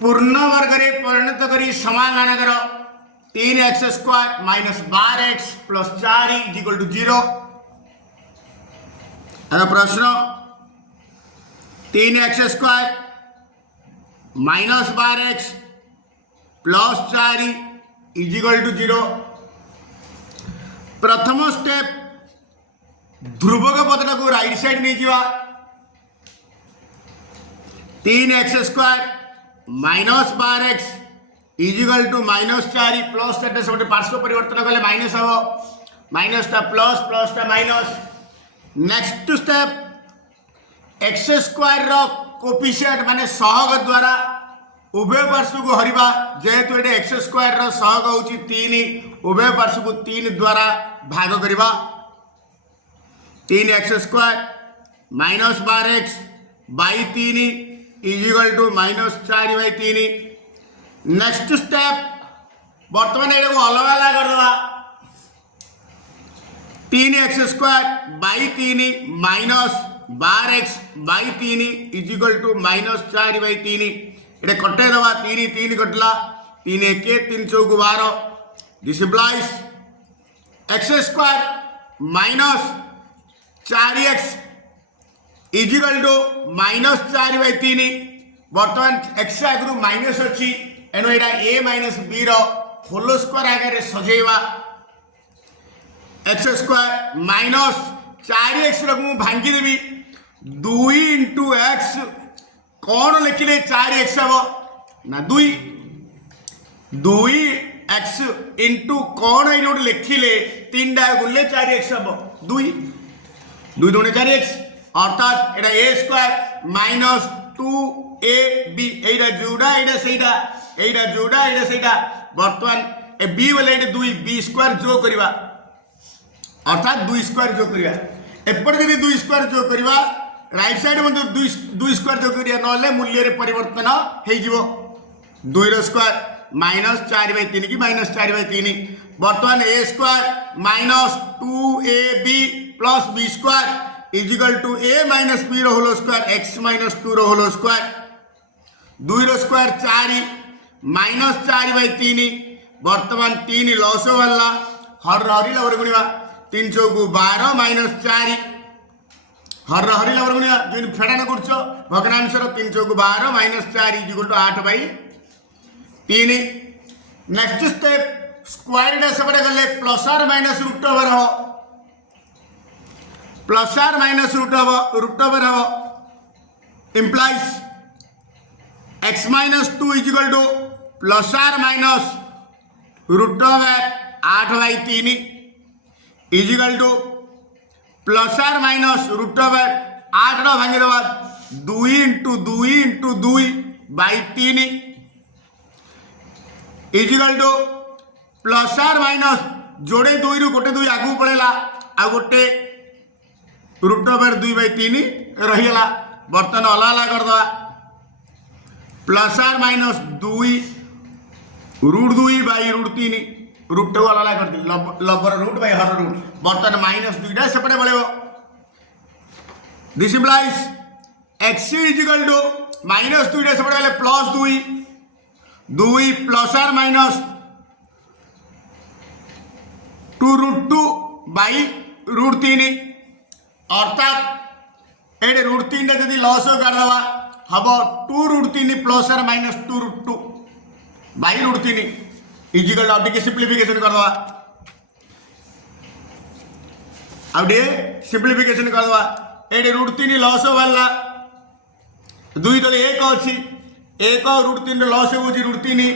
पूर्ण वर्ग रे परिणत करी समाधान कर 3x² minus 12x plus 4 is equal to 0। अगर प्रश्न 3x² minus 12x plus 4 is equal to 0। प्रथम स्टेप ध्रुवक पदटा को राइट साइड नहीं जीवा 3x² minus 12x is equal to minus 4 plus 4 सब पार्श्व परिवर्तन कले माइनस हम माइनस टा प्लस प्लस टा माइनस। नेक्स्ट स्टेप x² रो कोफिशिएंट माने सहग द्वारा उभय पार्श्व को हरिबा जेहेतु ये x² रो सहग होची 3 उभय पार्श्व को 3 द्वारा भाग करिबा 3x² minus 12x by 3 is equal to minus 4 by 3। Next step बर्तमान ये अलग अलग कर दवा 3x² by 3 minus 12x by 3 is equal to minus 4 by 3। ये कटे दवा 3 3 कटला 3 1 3 चौक 12। This implies x² minus 4x is equal to minus 4 by 3। बर्तमान x आगु माइनस अच्छी एणु यहाँ a minus b whole square आगे सजेवा x² minus 4x भांगीदेवी 2 into x कौन लिखिले 4x हम ना 2x इंटू कौन ये लिखिले 3 टा गुणले 4x हम 2 2 दूने 4x अर्थात एटा a² माइनस 2ab एटा जोड़ा एटा सहीटा एटा जोड़ा एटा सहीटा बर्तमान ए b वाले एटा 2b² जो करबा अर्थात 2² जो करबा एपट जदि 2² जो करबा राइट साइड में 2² जो करिया नले मूल्य रे परिवर्तन हे जीवो 2 रो स्क्वायर माइनस 4 बाई 3 की माइनस 4 बाई 3। बर्तमान a² minus 2ab plus b² is equal to a minus b रो होल स्क्वायर x माइनस 2 रो होल स्क्वायर 2 रो स्क्वायर 4 माइनस 4 बाई 3। बर्तमान 3 लॉस वाला हर हरी लवर गुणिया 3 चौक 12 माइनस 4 हर हरी लवर गुणिया जो फेडान करछ भग्नांशर 3 चौक 12 minus 4 is equal to 8 by 3। Next step square डा सबडे गले plus are minus root over हो plus are minus root over हो implies x minus 2 is equal to plus are minus root over 8 by 3 is equal to plus are minus root over 8 भांगी दवा 2 into 2 by 3 is equal to plus are minus जोड़े 2 रु गोटे 2 आगू पड़ेला आ गोटे root over 2 by 3 रहीगला। बर्तमान अलग अलग कर दवा plus are minus 2 root 2 by root 3 root को अलग अलग कर दी लबर रूट बाई हर रूट। बर्तमान माइनस 2 सेपटे पड़ेबो this implies x is equal to minus 2 सेपटे गले plus 2 plus are minus 2 root 2 by root 3 अर्थात ये रूट 3 जब लॉस कर दवा हम 2 root 3 plus are minus 2 root 2 by root 3 is equal आउटे सिंप्लीफिकेशन कर दवा आउटे सिंप्लीफिकेशन कर दवा ये रूट 3 लॉस वाला 2 तो 1 अच्छी 1 रूट 3 लॉस हो रूट 3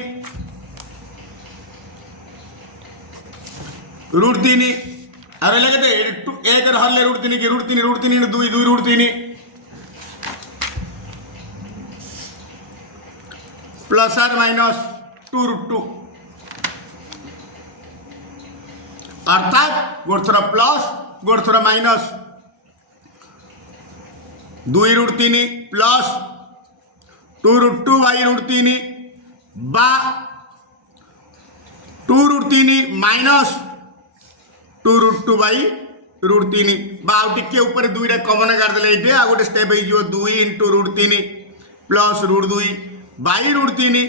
रूट 3 अरे लगे 1 हरले रूट 3 की root 3 2 root 3 plus are minus 2 root 2 अर्थात गोटे थर प्लस गोटे थर minus 2 root 3 plus 2 root 2 by root 3 बा 2 root 3 minus 2 root 2 by root 3 बा टिके ऊपर 2 कमन करदे ये आ गोटे स्टेप हो 2 into root 3 plus root 2 by √3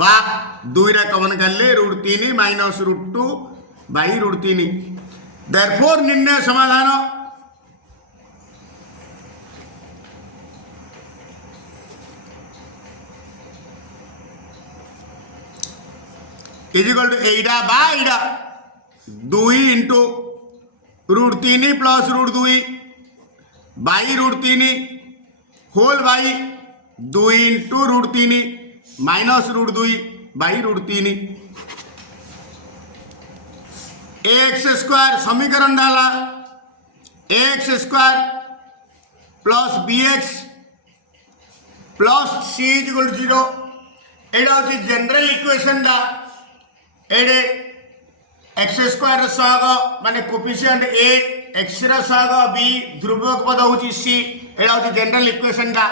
बा 2 रा कमन करले √3 माइनस √2 बाई √3 देयरफॉर निर्णय समाधान इज इक्वल टू एटा बा एटा 2 into √3 plus √2 by √3 whole by 2 into √3 minus √2 by √3 x square समीकरण डाला x square plus b x plus c is equal to 0 एटा होची जनरल इक्वेशन दा एडे एक्स स्क्वायर सहग माने कोफिशिएंट ए एक्स रा सहग बी ध्रुवक पद होची सी एडा होची जनरल इक्वेशन दा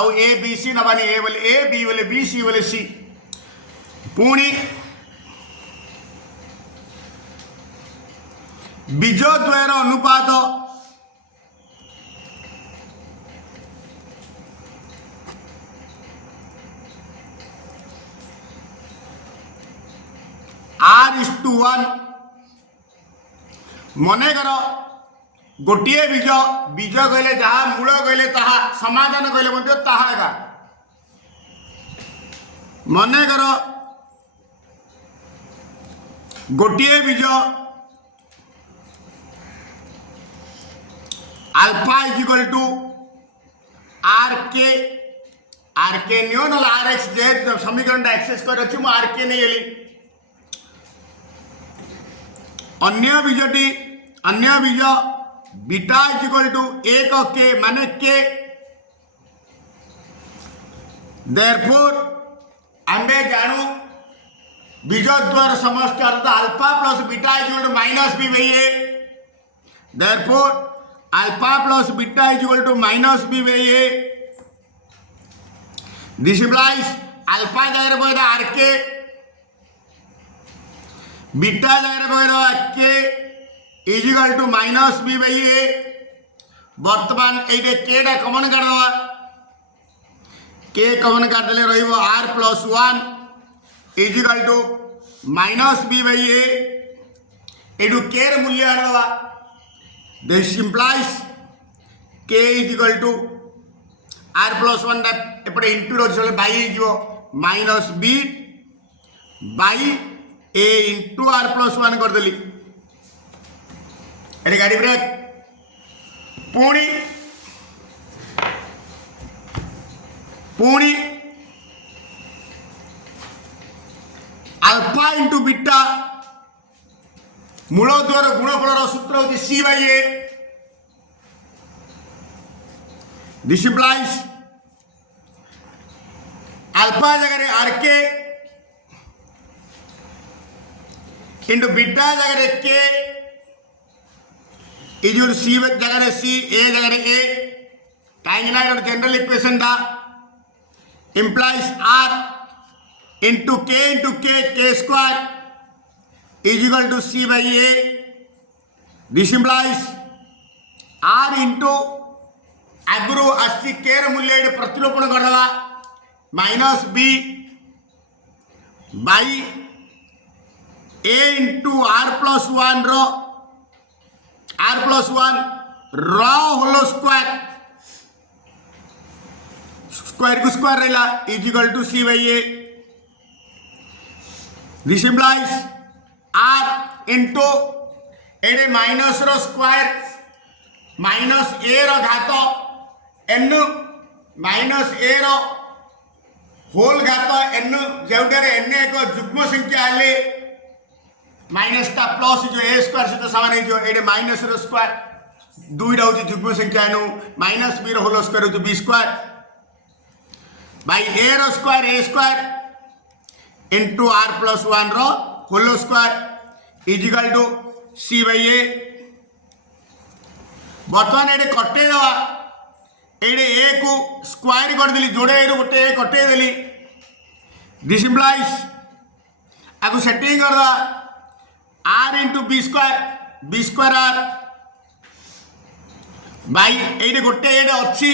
आउ ए बी सी नबानी ए बोले ए बी बोले बी सी बोले सी पुणी बीजद्वयर अनुपात R:1 मने कर गोटे बीज बीज कहले जहाँ मूल कहले ताहा समाधान कहले मध्य ताहा एका मने कर गोटे बीज अल्फा इज इक्वल टू आर के नियो ना आर एक्स जे समीकरण एक्सेस कर अछि मु आर के नहीं एली अन्य बीज बीटा इज इक्वल टू 1 के माने के देयरफॉर आम्बे जानू बीज द्वारा समस्त अर्थ alpha plus beta is equal to minus b by a therefore alpha plus beta is equal to minus b by a this implies alpha जगह बोल आर के बीटा जगह बोल k is equal to minus b by a वर्तमान ये के कमन कर दवा के कमन कर देले रहिबो r plus 1 is equal to minus b by a एडु के र मूल्य आनवा this implies k is equal to r plus 1 एपटे इंटू रो बाई हो minus b by a into r plus 1 कर देली एडी गाड़ी ब्रेक पुणी अल्फा इंटू बीटा मूल द्वार गुणफल सूत्र होती c by a this implies alpha जगह आर के इंटू बीटा जगह के इजुल सी जगह सी ए जगह ए कहीं जनरल इक्वेशन दा implies r into k square is equal to c by a this implies r into आगु आसी के मूल्य प्रतिलोपन करदे minus b by a into r plus 1 रो होलो स्क्वायर स्क्वायर को स्क्वायर रहा is equal to c by a this implies r into एडे minus रो स्क्वायर माइनस ए रो घात एन माइनस ए रो होल घात एन जोटार एन एक जुग्म संख्या हेले माइनस टा प्लस जो ए स्क्वायर सहित सामान हो ये माइनस रो स्क्वायर दुईटा हूँ जुग्म संख्या एनु माइनस बी होल स्क्वायर हूँ बी स्क्वायर बाई ए रो स्क्वायर इंटू आर प्लस 1 रो whole square is equal to c by a बर्तमान ये कटे दवा ये ए को स्क्वायर करदेली जोड़े ए गोटे ए कटे देली दिस इंप्लाइज आपको सेटिंग करदा r into b square r by ये गोटे ये अच्छी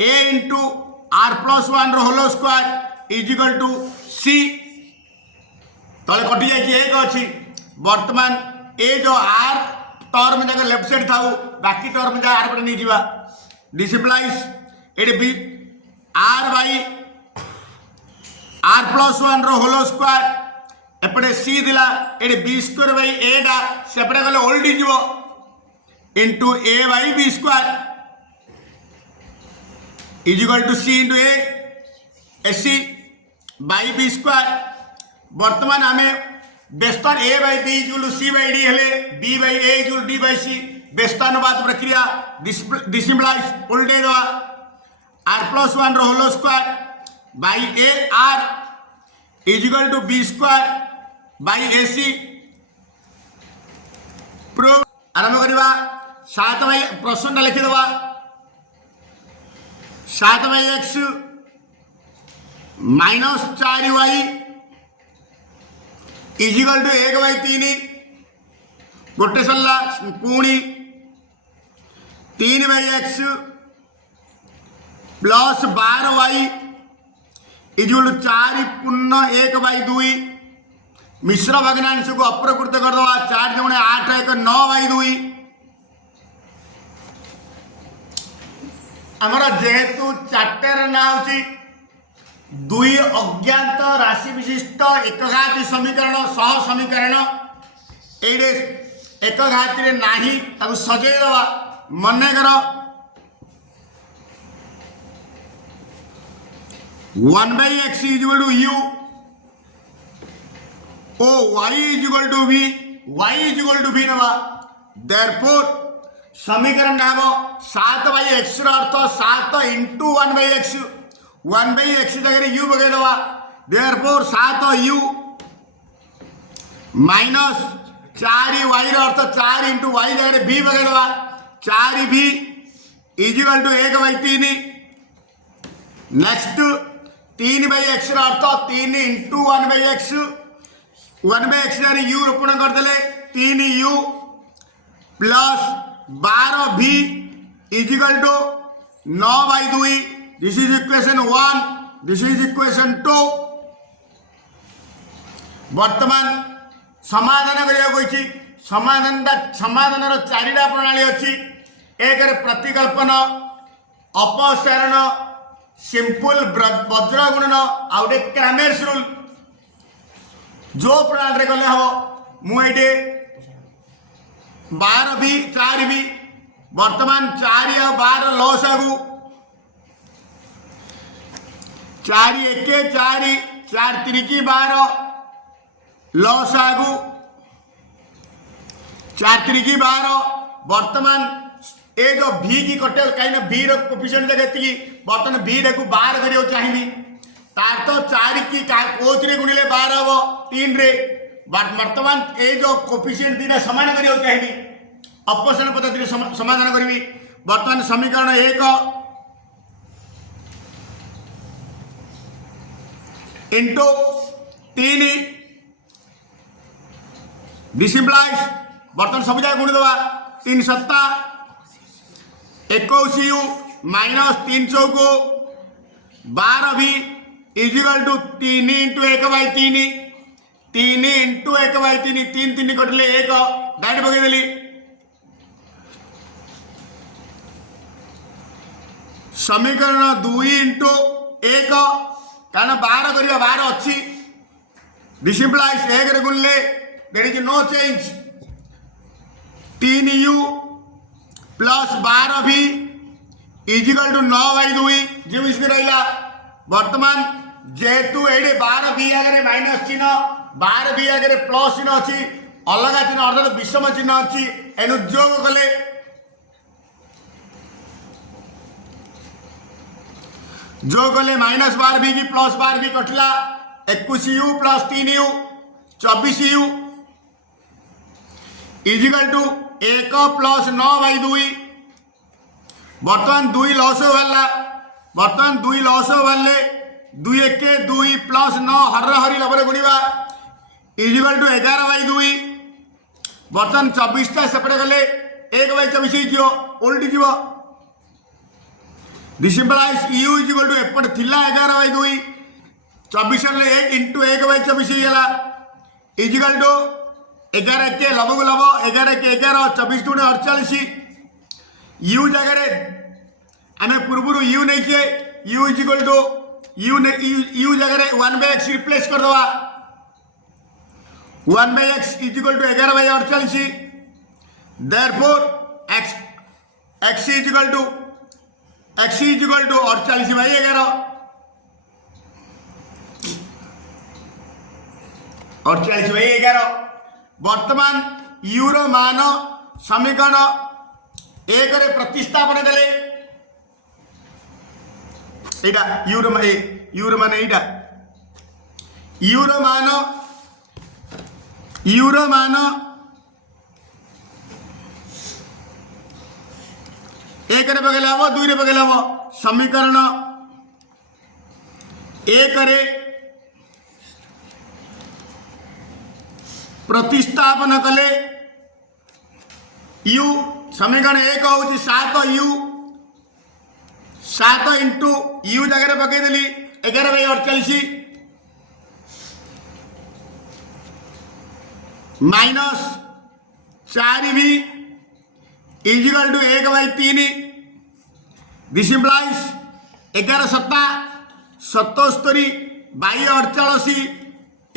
a into r+1 whole square is equal to c तले कटि जाए एक अच्छी वर्तमान ए जो आर टर्म जाक लेफ्ट साइड था बाकी टर्म जा आर पटे नहीं जावा डिसिप्लाइज एट b r by r+1 whole square एपटे सी दिला एट बी स्क्वायर बाई ए डा सेपटे गले ओल्ड हो into a by b square is equal to c into a c by b square वर्तमान आम बेस्तान a by b equal c by d हेले b by a equal d by c बेस्तानुपात प्रक्रिया डिसिप्लाइज ओल्डे r+1 whole square by a r is equal to b square by a c prove आरंभ करवा 7 by प्रश्न लिखिदेवा 7 by x minus 4y is equal to 1 by 3 गोटे सरला पुणी 3 by x plus 12y equal to 4 पूर्ण 1 बाई 2 मिश्र भग्नांश को अप्रकृत करदे 4 दुणे 8 1 9 बाई 2 आमर जेहेतु चैप्टर ना हूँ दुई अज्ञात राशि विशिष्ट एकघाती समीकरण सह समीकरण ये एकघाती नाही सजेदवा मनकर 1 by x is equal to u ओ y is equal to v y is equal to v नवा देयरफॉर समीकरण हम 7 बाई एक्स अर्थ 7 into 1 by x 1 by x जगह यू पकईदवा देयरफॉर 7 यू माइनस 4 वाई अर्थ 4 इंटू वाई जगह v पकईदवा 4 v is equal to 1 by 3 next 3 by x अर्थ 3 into 1 by x 1 by x जगह यू रोपण करदे 3 यू प्लस 12 भी is equal to 9 by 2 this is equation 1 this is equation 2 वर्तमान समाधान करिया समाधान चारिटा प्रणाली अच्छी एक प्रतिकल्पन अपसारण सिंपल वज्र गुणन आउटे क्रैमर्स रूल जो प्रणाली गले हम मुझे 12 भी 4 भी वर्तमान 4 या 12 लॉस आगु 4 1 4 4 3 की 12 लॉस आगु 4 3 की 12 वर्तमान ए जो भी की कटे कहीं भी कोफिशिएंट जगह थी वर्तमान भी को 12 करियो चाहिए तार तो 4 की कोच रे गुणिले 12 हो 3 रे वर्तमान ये जो कोफिशिएंट दीटा सामान करियो चाहिए अपसारण पद्धति समाधान करी वर्तमान समीकरण 1 इंटू 3 डिसिप्लाइज वर्तमान सब जगह गुणिदेवा 3 7 21 यू माइनस 3 चौक 12 भी is equal to 3 into 1 by 3 3 into 1 by 3 3 3 कटिले 1 डायरेक्ट पकईदेली समीकरण 2 इंटू 1 कारण 12 करिया 12 अच्छी डिसिप्लाइज 1 रे गुणले there is no change 3 u plus 12 भी इजिकल टू 9 बाई 2 जो इसमें रहा वर्तमान जेहेतु ये 12 भी आगे माइनस चिन्ह 12 भी आगे प्लस चिन्ह अच्छी अलग चिन्ह अर्थात विषम चिन्ह अच्छी एनु जोग कले जो कले माइनस 12 भी की प्लस 12 भी कटला 21 u plus 3 u 24 u equal to 1 plus 9 by 2 बर्तमान 2 लॉस वाला बर्तमान 2 लॉस वाले 2 1 2 प्लस 9 हर हरी लबरे गुणिबा इजिकल टू 11 बाई 2 बर्तमान 24 टा सेपटे गले 1 बाई 24 जीव उल्टी जीव this implies u is equal to एपट थिला 11/2 24 ले 1 इंटू 1/24 येला इज इक्वल टू 11 के लब को लब 11 के 11 24 गुणे 48 u जगह रे आमे पूर्व u नहीं के u is equal to u जगह रे 1/x रिप्लेस कर दवा 1/x is equal to 11/48 therefore x is equal to 48/11 48/11 वर्तमान यूरो मान समीकरण 1 रे प्रतिस्थापन कले एटा यूरो मान एटा यूरो मान 1 रे पकेला 2 रे पकेला समीकरण 1 रे प्रतिस्थापन कले u समीकरण 1 हूँ 7u 7 इंटू u जगह पकईदेली 11/48 minus 4v is equal to 1/3 this implies 11 7 77 22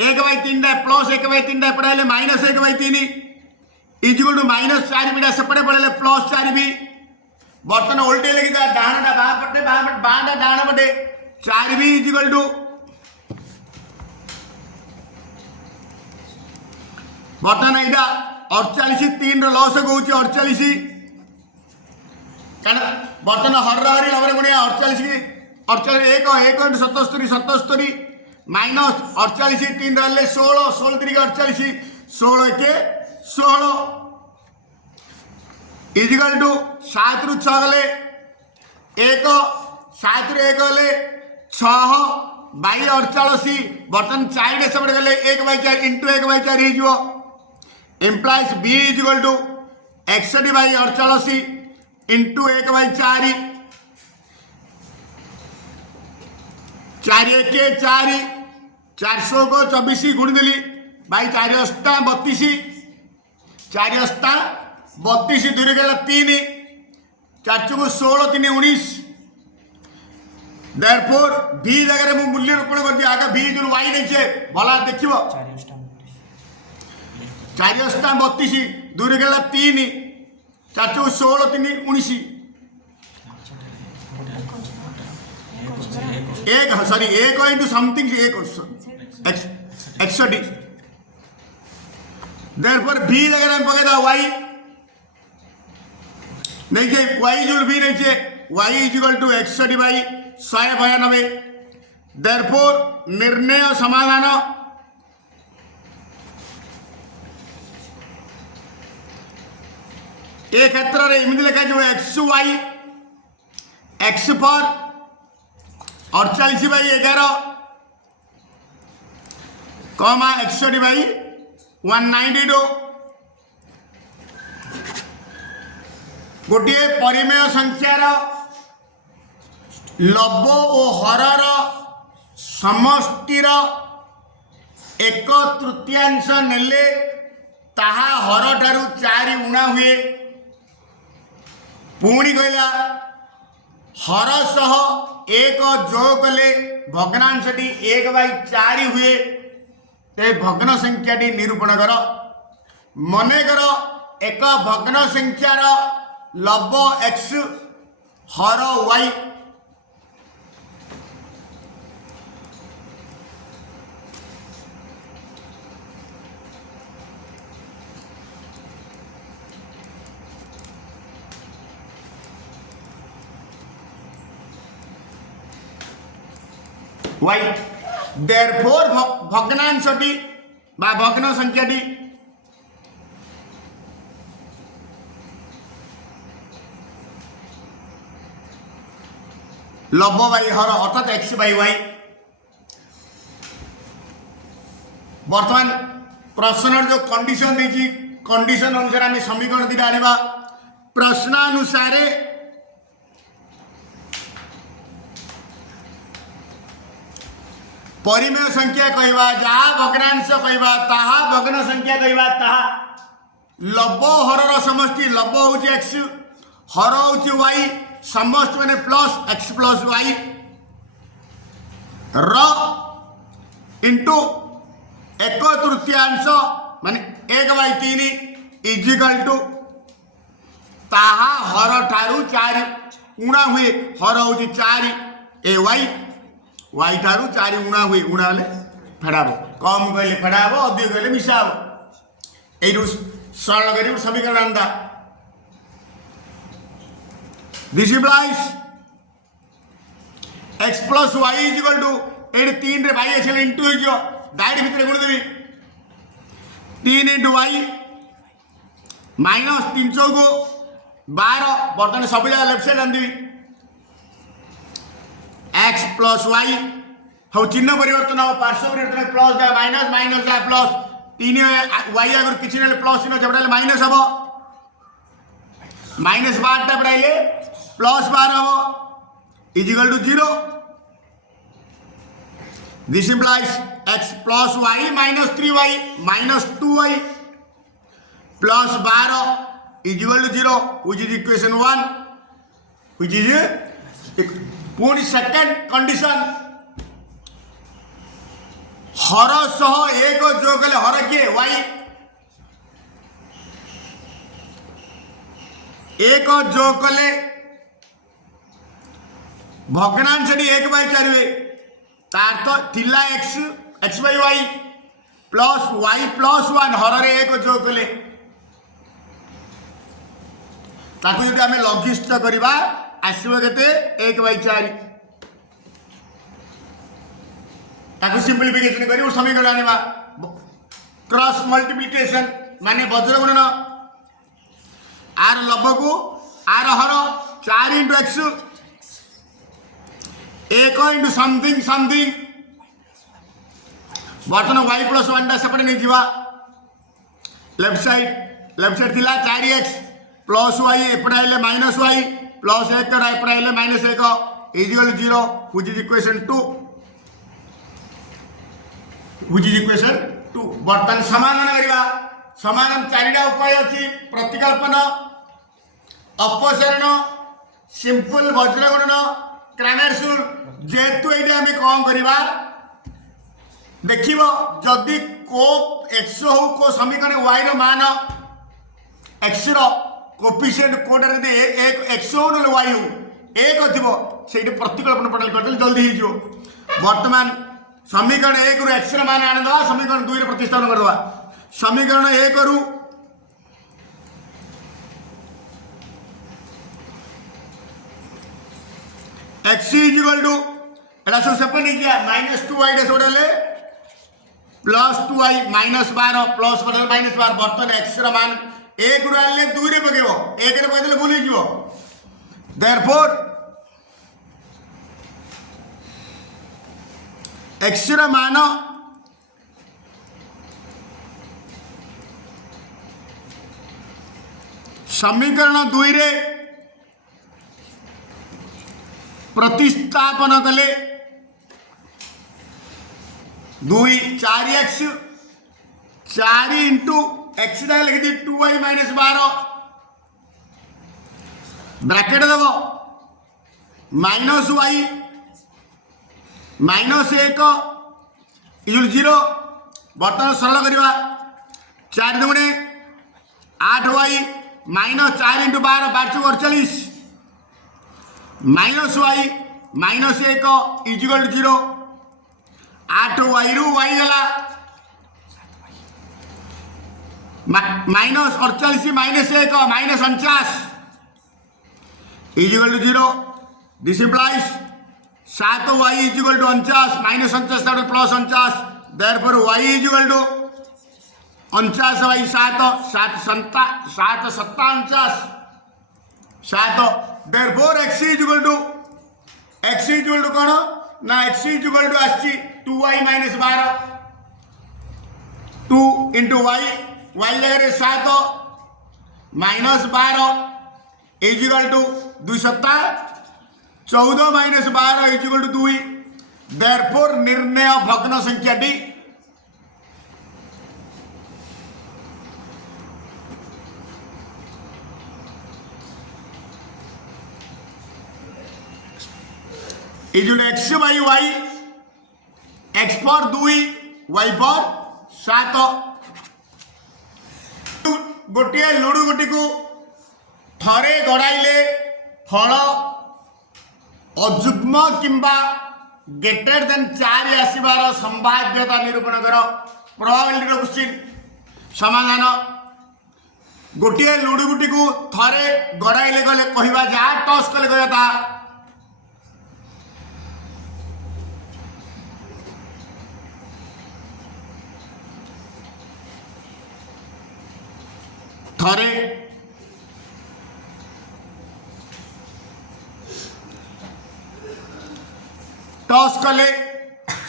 1/3 plus 1/3 पढ़ाइले minus 1/3 is equal to minus 4 beta सेपटे पढ़ाइले प्लस 4 बर्तन उल्टे लगी डाणा बाँ पटे बाँटा डाण पटे 4 इजिकल टू बर्तन यहाँ 48 3 लस कौच 48 कारण बर्तन हर हरी लगे गुणिया 48 1 77 77 माइनस 48 3 रही 16 16 3 48 16 के 16 इजिकल टू 7 रु 6 गले 1 7 रु 1 गले 6 22 बर्तन 4 सेपटे गले 1/4 इंटू 1/4 हो implies b equal to 61/48 into 1/4 4 1 4 400 को 24 गुण देली भाई 4 8 32 4 8 32 दूर गला 3 4 को 16 3 19 देयरफॉर b जगह मु मूल्य रोपण कर दिया आगे b जो y नहीं छे भला देखिबो 4 8 32 दूर गला 3 4 को 16 3 19 एक sorry 1 into something 1 61 therefore b जगह हम पकड़ा y नहीं छे y जुल b नहीं छे y इक्वल टू 61/192 देयरफॉर निर्णय समाधान ए क्षेत्र में इमती लिखा जो एक्स वाई एक्स फॉर 48/11 कमा 61/192 गोटे परिमेय संख्यार लब और हरर समष्टिर 1/3 नेले ताहा हर ठारू 4 गुणा हुए पुणी कहला हर सह 1 जोग कले भग्नांशटी 1/4 हुए ते भग्न संख्याटी निरूपण कर मनेकर एक भग्न संख्यार लब एक्स हर वाई वाई देयरफॉर भग्नांशटी बा भग्न संख्याटी लब बाई हर अर्थात एक्स बाई वाई बर्तमान प्रश्न जो कंडीशन देखी कंडीशन अनुसार आम समीकरण दिटा आने प्रश्नानुसार परिमेय संख्या कहवा जहाँ भग्नांश कहवा ताहा भग्न संख्या कहवा ताहा लब हरर समष्टि लब हूँ एक्स हर हूँ वाई समस्त मैंने प्लस एक्स प्लस वाई र इंटू एक तृतीयांश माने 1/3 इजिकल टू ताहा हर ठारू 4 उणा हुए हर हूँ 4 ए वाई वाई ठारू 4 उणा हुए उणा हेले फेड़ाब कम कहले फेड़ाब अधिक कहले मिसाब यू सरल कर समीकरण आंदा this implies x plus y equal to ये 3 रे वाई अच्छे इंटू हो डायरेक्ट भितर गुण देवी 3 इंटू वाई माइनस 3 चौको 12 बर्तमान सब जगह लेफ्ट साइड आंदी एक्स प्लस वाई हम चिन्ह परिवर्तन हम पार्श्व परिवर्तन प्लस जाए माइनस माइनस जाए प्लस 3 वाई अगर किसी ने प्लस चिन्ह जब माइनस हम माइनस 12 पढ़ाइले प्लस 12 हम equal to 0 this implies x plus y minus 3y minus 2y plus 12 equal to 0 which is equation 1 which is पुणी सेकंड कंडीशन हर सह एक जो कले हर किए वाई एक जो कले भग्नांश 1/4 हुए तार तो थिला x x by y plus y plus 1 हर एक जो कले ताकू जो आम लघिष्ठ करवा आसव के 1/4 ताकू सिंप्लिफिकेशन कर समीकरण आने क्रॉस मल्टीप्लिकेशन माने वज्र गुणन आर लब को आर हर 4 into x 1 into something something बर्तमान वाई प्लस 1 सेपटे नहीं जावा लेफ्ट साइड थिला 4x प्लस वाई एपटे आइले माइनस वाई प्लस 1 एपटे आइले minus 1 equal 0 which is equation 2 which is equation 2 बर्तमान समाधान करवा समाधान 4टा उपाय अछि प्रतिकल्पन अपसरण सिंपल वज्रगणन क्रैमर्स रूल जेतु ये आम कौन करवा देखिए जदि को एक्स हो को समीकरण वाई मान एक्स कोफिशिएंट कोटा एक एक्स हो ना वाई हो एक थी प्रतिकल्पन प्रणाली कर जल्दी हो बर्तमान समीकरण 1 रु एक्स मान आनीद समीकरण 2 प्रतिस्थापन करवा समीकरण 1 रु एक्स इजिकल टू एटा सब सेपरेट नहीं किया -2y डेसोडले +2y -12 प्लस बदल -12 बर्तन एक्स मान 1 रु आले 2 रे पकेबो 1 रे पकेले भूल हिजो देयरफॉर एक्स मान समीकरण 2 रे प्रतिस्थापन कले 2 4x 4 इंटू एक्स लिखी 2y -12 ब्रैकेट देव -y -1 इजुल 0 बर्तमान सरल करवा 4 दुणे 8y -4 into 12 48 -y -1 equal 0 8y रु y गला -48 -1 -49 equal 0 this implies 7y equal to 49 -49 plus 49 therefore y equal to 49/7 7 7 7 therefore x equal to कौन ना x इजिकल टू आसी 2y -12 2 इंटू y जगह 7 -12 equal to 2 7 14 -12 equal to 2 therefore निर्णय भग्न संख्याटी equal x by y x पर 2 Y पर 7 गोटे लुडु गुटी को थरे गड़ाइले फल अजुग्म किंबा ग्रेटर देन 4 आसबार संभाव्यता निरूपण कर प्रोबेबिलिटी क्वेश्चन समाधान गोटे लुडु गुटी को थरे गड़ाइले गले कहवा जहाँ टॉस कले कहता थरे टॉस कले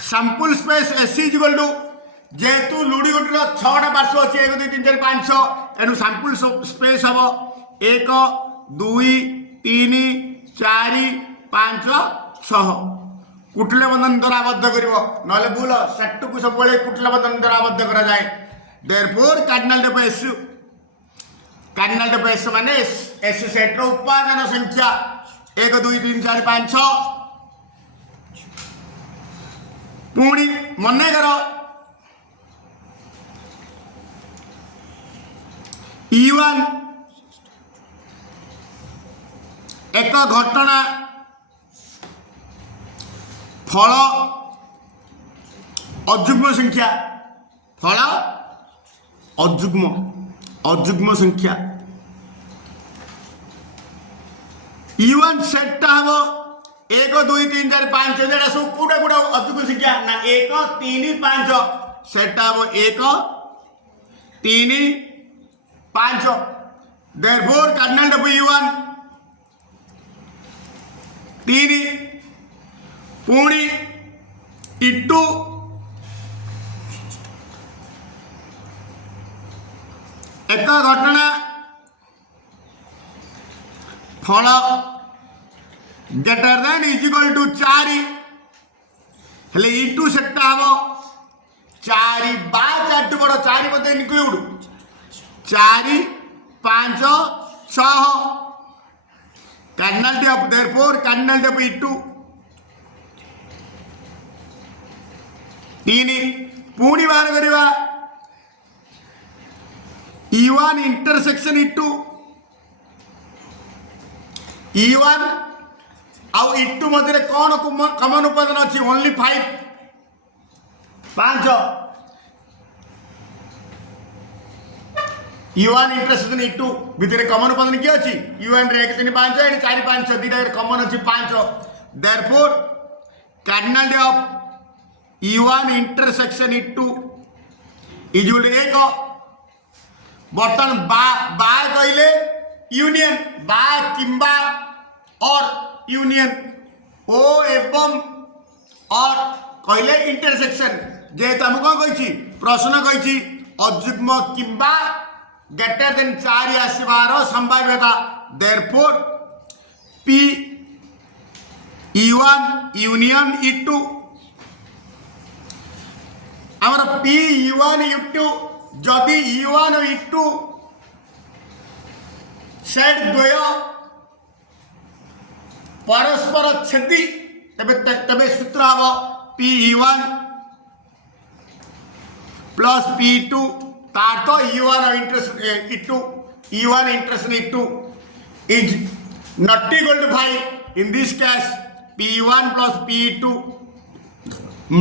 sample space S equal to जेहेतु लुडी गोटी 6टा पार्श्व अच्छी 1 2 3 4 5 6 एनु सैंपल स्पेस हम 1 2 3 4 5 6 कुटले बंधन द्वारा आबद्ध कर ना भूल सेट को सब कुटले बंधन द्वारा आबद्ध करा जाए देयरफॉर कार्डिनल डेफिनेस कार्डिनल डेफिनेस माने एस सेट रो उपादान संख्या 1 2 3 4 5 6 पुणी मन कर E1 एक घटना फल अजुग्म संख्या फल अजुग्म संख्या E1 सेट हम 1 2 3 4 5 जेटा सब कौटा कौटा अजुग्म संख्या ना 1 3 5 सेट हम 1 3 5 देयरफॉर कार्डिनल डेफिनेस E1 3 पुणी E2 एक घटना फल ग्रेटर देन इक्वल टू 4 हेले E2 सेटा हम 4 बा 4 बड़ 4 मते include 4 5 6 cardinal of therefore cardinal of E2 3 पुणी बाहर करवा E1 इंटरसेक्शन E2 E1 आउ E2 मध्य कौन कमन उपादान अच्छी ओनली 5 E1 इंटरसेक्शन E2 भितर कमन उपादान किए अच्छी U1 रे 1 3 5 एंड 4 5 दुटा कमन अच्छी 5 therefore cardinal of E1 intersection E2 इजुल 1 बर्तन बार कहले यूनियन बा किंबा और यूनियन ओ एवं और कहले इंटरसेक्शन जेहेतु आम कौन कही प्रश्न कही अजुग्म किंबा ग्रेटर देन 4 आसबार संभाव्यता therefore P E1 union E2 आमर P E1 E2 जदि E1 E2 सेट द्वय परस्पर छेदी तबे सूत्र हम P1 प्लस P2 तार तो E1 intersection E1 intersection E2 is not equal to 5 in this case P1 plus P2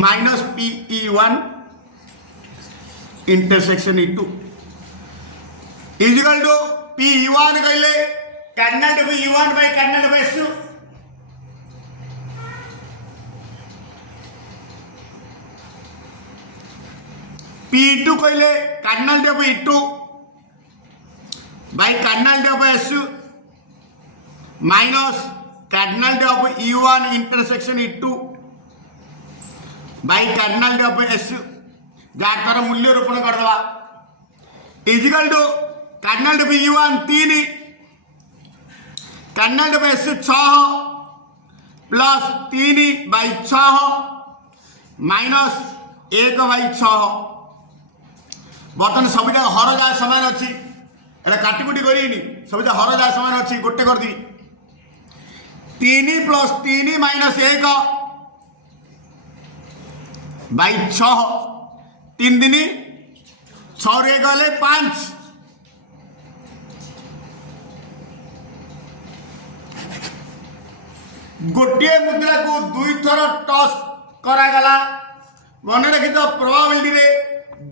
minus P1 intersection E2 is equal to P1 कहले cardinal of E1 by cardinal of S2 P2 कहले cardinal of E2 by cardinal of S2 minus cardinal of E1 intersection E2 by cardinal of S2 जार तार मूल्य रोपण करदवा is equal to cardinal of E1 3 cardinal of S 6 plus 3 by 6 minus 1/6 बर्तन सब जगह हर जहाँ समान अच्छी एटा काटिकुटी करी सब जगह हर जहाँ समान अच्छी गोटे कर दी 3 + 3 - 1/6 3 दिन 6 रे गले 5 गोटे मुद्रा को 2 थर टॉस करागला मन रखी तो प्रोबेबिलिटी रे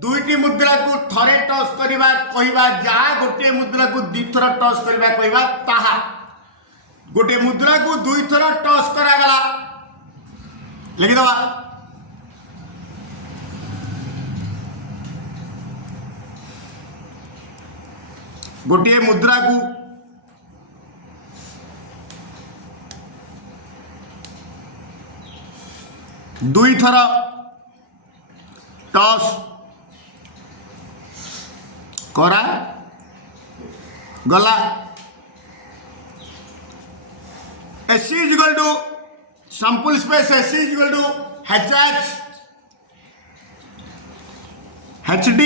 2टी मुद्रा को थरे टॉस करवा कहवा जहाँ गोटे मुद्रा को 2 थर टॉस करवा कहवा ताहा गोटे मुद्रा को 2 थर टॉस करागला लिखिदवा गोटे मुद्रा को 2 थर टॉस करा गला SC = sample space SC = HH HD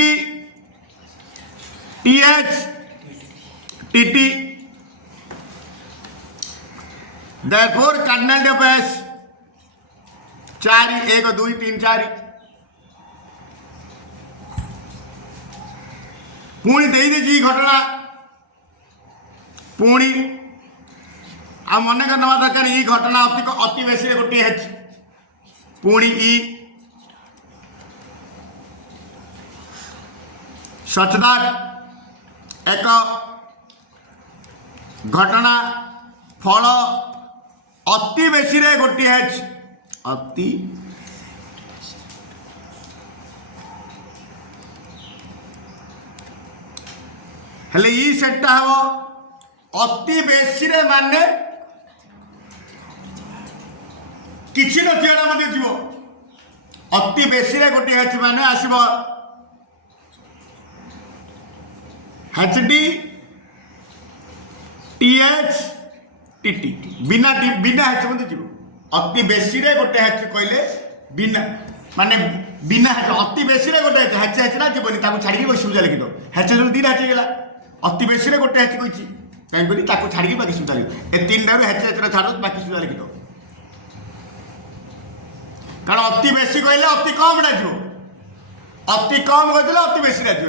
TH TT therefore cardinal difference 4 1 2 3 4 पुणी दे देजी घटना पुणी आ मन कर नवा दरकार ई घटना अति बेसी गोटे है पुणी ई such that एक घटना फल अति बेसी रे गोटे है अति हेले ई सेटा हम अति बेसी रे माने किछि नथियाडा मध्ये जीव अति बेसी रे गोटे है माने आसीबो HD TH TT बिना बिना है मध्ये जीव अति बेसी रे गोटे है कहले बिना माने बिना है अति बेसी रे गोटे है ना जीवनी ताको छाड़ी बस सुजा लिखि दो है जो दिन है गेला अति बेसी रे गोटे है कहि कहीं करी ताको छाड़ी बाकी सुजा लिखि ए 3 डारो है छाड़ो बाकी सुजा लिखि दो कारण अति बेसी कहले अति कम राजो अति कम कहले अति बेसी राजो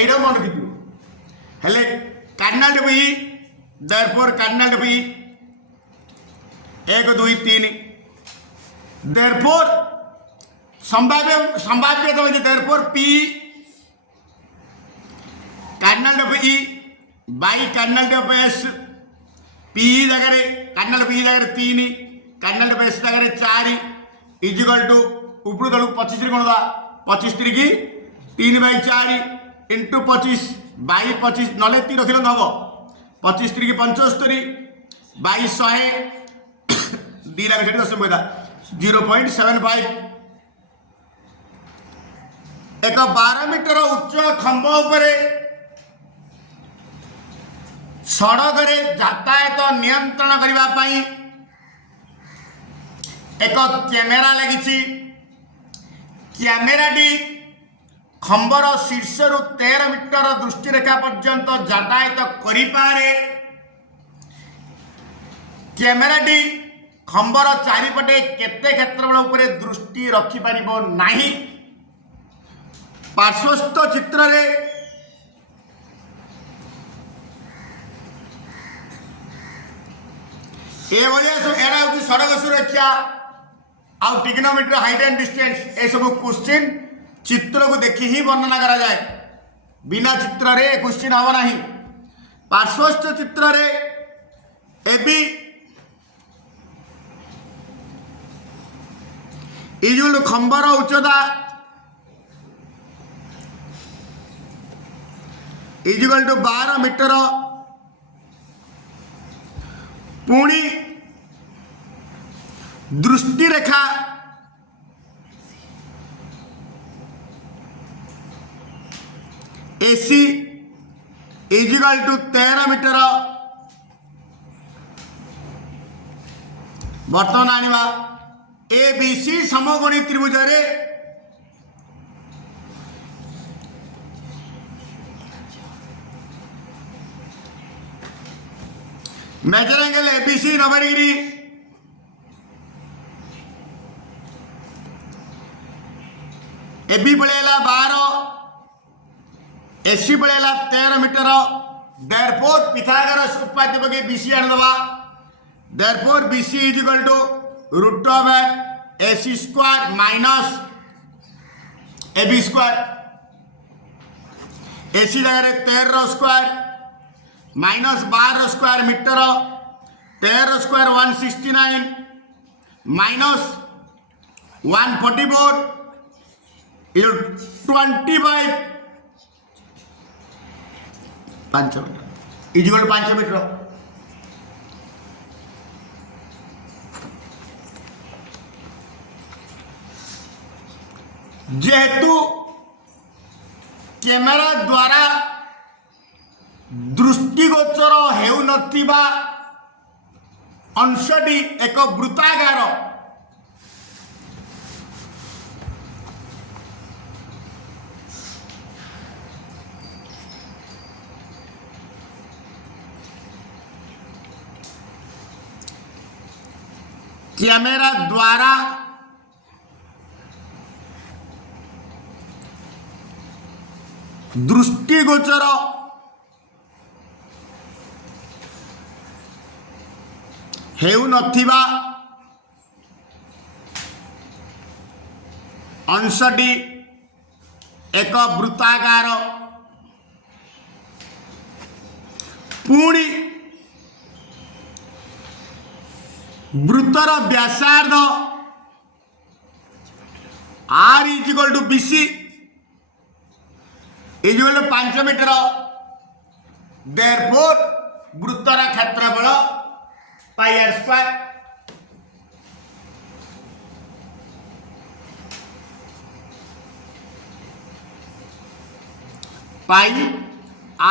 एटा मन रखि हेले cardinal of E therefore cardinal of E 1 2 3 therefore संभाव्य तो therefore P cardinal of E by cardinal of S P जगह कार्डिनल ऑफ ई जगह 3 कार्डिनल ऑफ S जगह 4 इक्वल टू ऊपर तलू 25 कोण दा 25 3 की 3/4 इंटू 25 बाई 25 नले 3 रखिल हम 25 3 की 75 बाई 100 2 लाख 10 पैदा 0.75 एक 12 मीटर उच्च खंभ उपरे सड़क रे यातायात नियंत्रण करबा पाई एक कैमेरा लगी कैमेराटी खंबर शीर्ष रु 13 मीटर दृष्टिरेखा पर्यंत यातायात करिपारे कैमेराटी खंबर चारिपटे केते क्षेत्रफल उपरे दृष्टि रखि पारिबो नाही पार्श्वस्थ चित्र रे ए भलिया सब एरा होची सड़क सुरक्षा आउ ट्रिग्नोमेट्री हाइट एंड डिस्टेंस ए सब क्वेश्चन चित्र को देखि ही वर्णना करा जाए बिना चित्र रे क्वेश्चन हवा नहीं पार्श्वस्थ चित्र रे एबी इजुल खंबर उच्चता इजुअल टू 12 मीटर पुणी दृष्टि रेखा एसी इजिकल टू 13 मीटर बर्तमान आनिबा ए बी सी समकोणी त्रिभुज रे measure angle ABC 90 degree, AB पड़ेगा 12, एसी पड़ेगा 13 मीटर। देयरफॉर पिथागोरस उपपाद्य बगे बीसी आनदवा। Therefore BC is equal to root of AC square minus AB square. AC जगह 13 square minus 12 square metre, 13 square 169 minus 144 is 25 5 metre is equal 5 metre. जेहेतु camera द्वारा दृष्टिगोचर हेउ नथिबा अंशटी एक वृत्ताकार कैमेरा द्वारा दृष्टिगोचर हेउ नथिबा अंशटी एक वृत्ताकार पुणी वृत्तर व्यासार्ध r is equal to BC is equal to 5 metre. Therefore वृत्तर क्षेत्रफल pi r square. Pi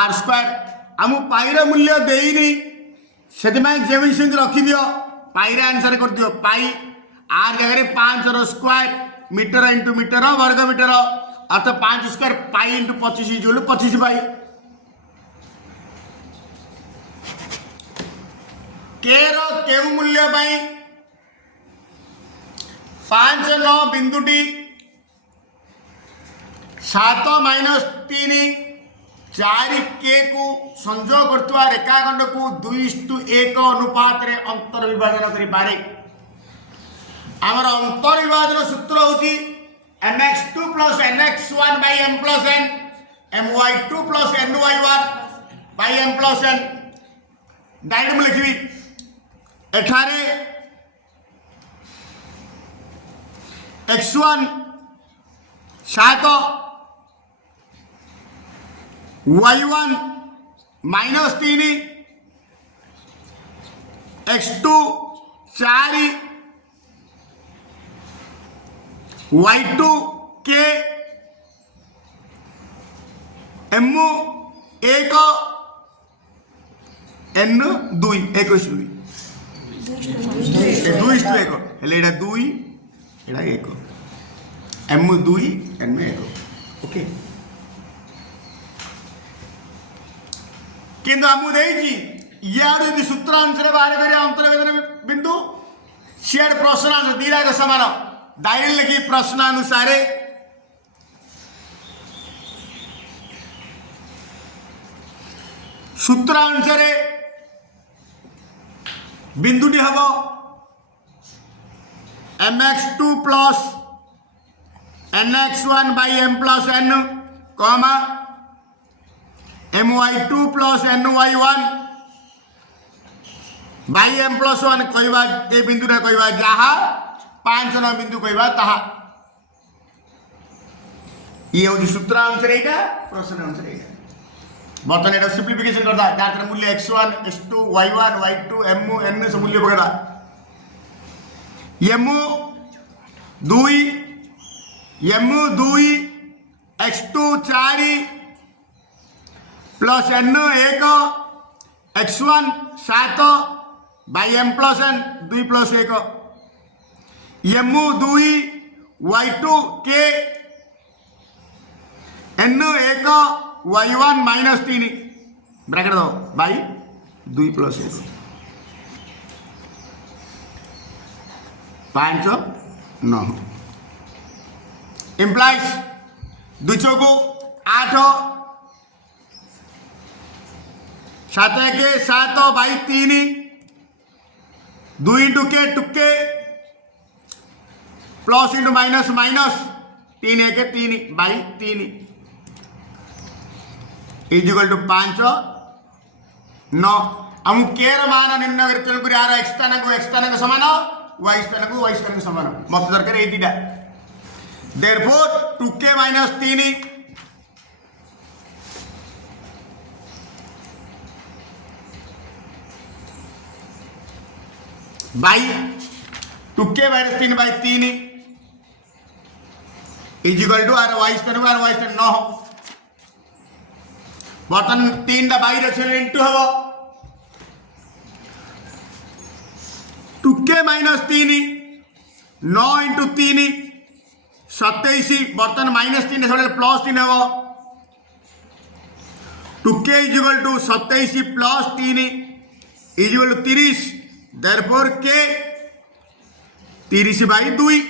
r square आम पाई मूल्य देनी से रखी दियो पाई आंसर कर दियो। पाई आर जगह 5 स्क्वायर मीटर इंटू मीटर वर्ग मीटर अर्थात 5 स्क्वायर पाई इंटू 25 जो 25 पाई। के केउ मूल्य पाई 5 9 बिंदुटी 7 माइनस 3 4 के को संयोग करथुआ रेखाखंड को 2:1 अनुपात रे अंतर विभाजन करि पारे। हमर अंतर विभाजन सूत्र होची mx2 plus nx1 by m plus n, my2 plus ny1 by m plus n। Direct में लिखी एठारे x1 7 y1 minus 3 x2 4 y2 के m 1 n 2 1 हेले 2 एटा 1 m 2 n 1 ओके। किंतु आमु देछि यार यदि सूत्र अनुसार बाहर करे अंतर्वेदन बिंदु शेयर प्रश्न आंसर दीरा के समान डायरेक्ट लिखी प्रश्न अनुसार सूत्र अनुसार बिंदुटी हम mx2 plus nx1 by m plus n comma my2 plus ny1 by m plus 1 कहवा ए बिंदुटा कहवा जहाँ 5 9 बिंदु कहवा ताहा ये हूँ सूत्र अनुसार यहाँ प्रश्न अनुसार यहाँ बर्तमान यहाँ सिंप्लिफिकेशन करता जहाँ मूल्य x1 x2 y1 y2 m n से मूल्य पकड़ा m 2 x2 4 plus n 1 x1 7 by m plus n 2 plus 1 m 2 y2 k n 1 y1 minus 3 bracket दो बाई 2 प्लस 1 5 9 इम्प्लाइज 2 चौको 8 7 के 7 बाई 3 2 इंटू के टुके प्लस इंटू माइनस माइनस 3 एक 3 by 3 is equal to 5 9 हम केर मान निर्णय तेलुगु यार x स्थान समान y स्थान समान मत दरकार ये दीटा therefore 2k minus 3 by 2k minus 3 by 3 is equal to r y स्थान 9 बर्तन 3 बाई रखे इंटू हम 2k माइनस 3 9 इंटू 3 27 बर्तन माइनस 3 प्लस 3 हम 2k equal to 27 plus 3 is equal to 30 therefore k 30 by 2